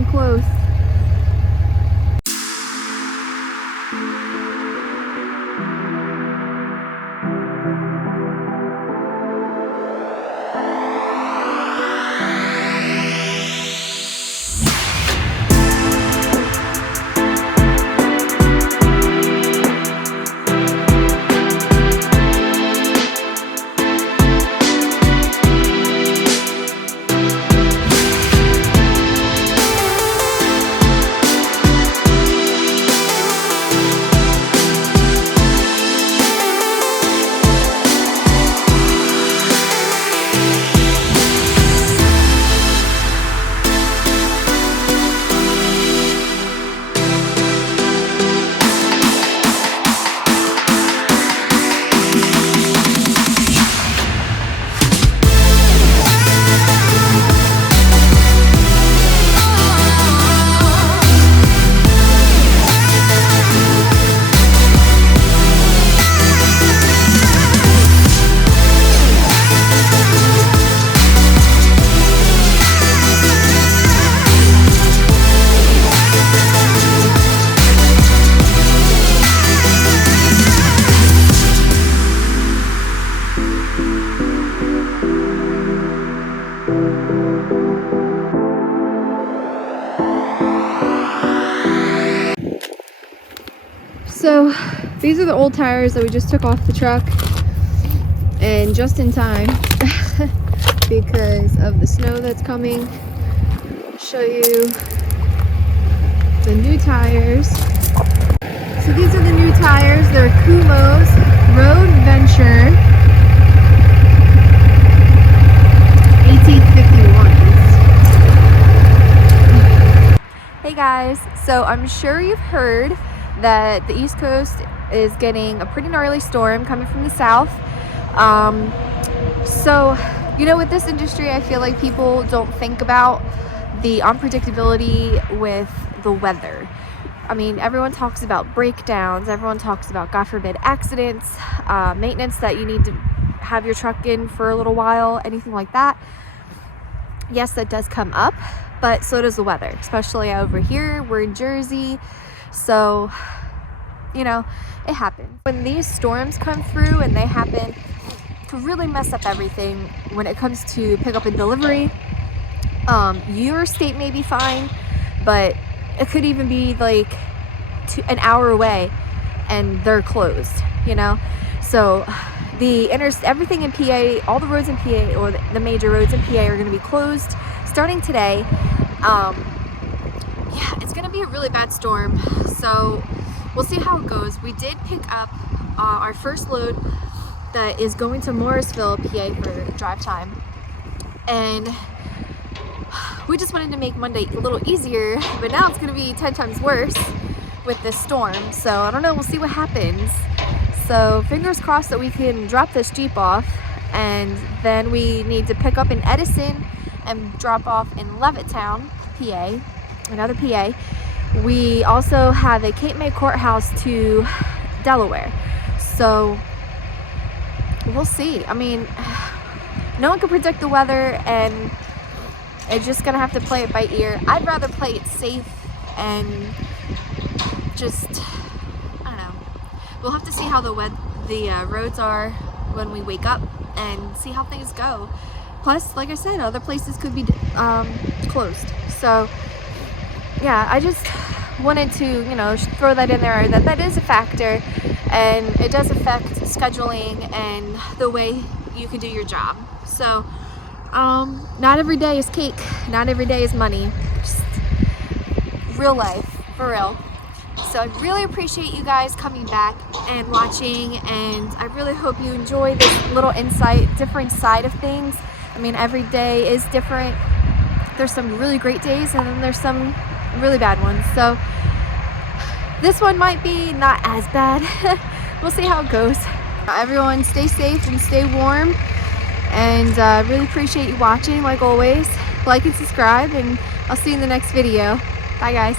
darn close. So these are the old tires that we just took off the truck, and just in time because of the snow that's coming. I'll show you the new tires. So these are the new tires. They're Kumho's Road Venture 1851s. Hey guys, so I'm sure you've heard that the East Coast is getting a pretty gnarly storm coming from the south. So, you know, with this industry, I feel like people don't think about the unpredictability with the weather. I mean, everyone talks about breakdowns, everyone talks about, God forbid, accidents, maintenance that you need to have your truck in for a little while, anything like that. Yes, that does come up, but so does the weather, especially over here. We're in Jersey. So, you know, it happens. When these storms come through and they happen to really mess up everything when it comes to pickup and delivery, your state may be fine, but it could even be like an hour away and they're closed, you know? So everything in PA, all the roads in PA, or the major roads in PA, are going to be closed starting today. Yeah, it's gonna be a really bad storm, so we'll see how it goes. We did pick up our first load that is going to Morrisville, PA for drive time, and we just wanted to make Monday a little easier, but now it's gonna be 10 times worse with this storm. So I don't know, we'll see what happens. So fingers crossed that we can drop this Jeep off, and then we need to pick up in Edison and drop off in Levittown, PA, another PA. We also have a Cape May courthouse to Delaware. So we'll see. I mean, no one can predict the weather, and it's just gonna have to play it by ear. I'd rather play it safe and just, I don't know. We'll have to see how the roads are when we wake up and see how things go. Plus, like I said, other places could be closed. So yeah, I just wanted to, you know, throw that in there, that is a factor, and it does affect scheduling and the way you can do your job. So not every day is cake, not every day is money, just real life, for real. So I really appreciate you guys coming back and watching, and I really hope you enjoy this little insight, different side of things. I mean, every day is different. There's some really great days, and then there's some really bad ones. So this one might be not as bad. We'll see how it goes. Everyone stay safe and stay warm, and I really appreciate you watching. Like always, like and subscribe, and I'll see you in the next video. Bye guys.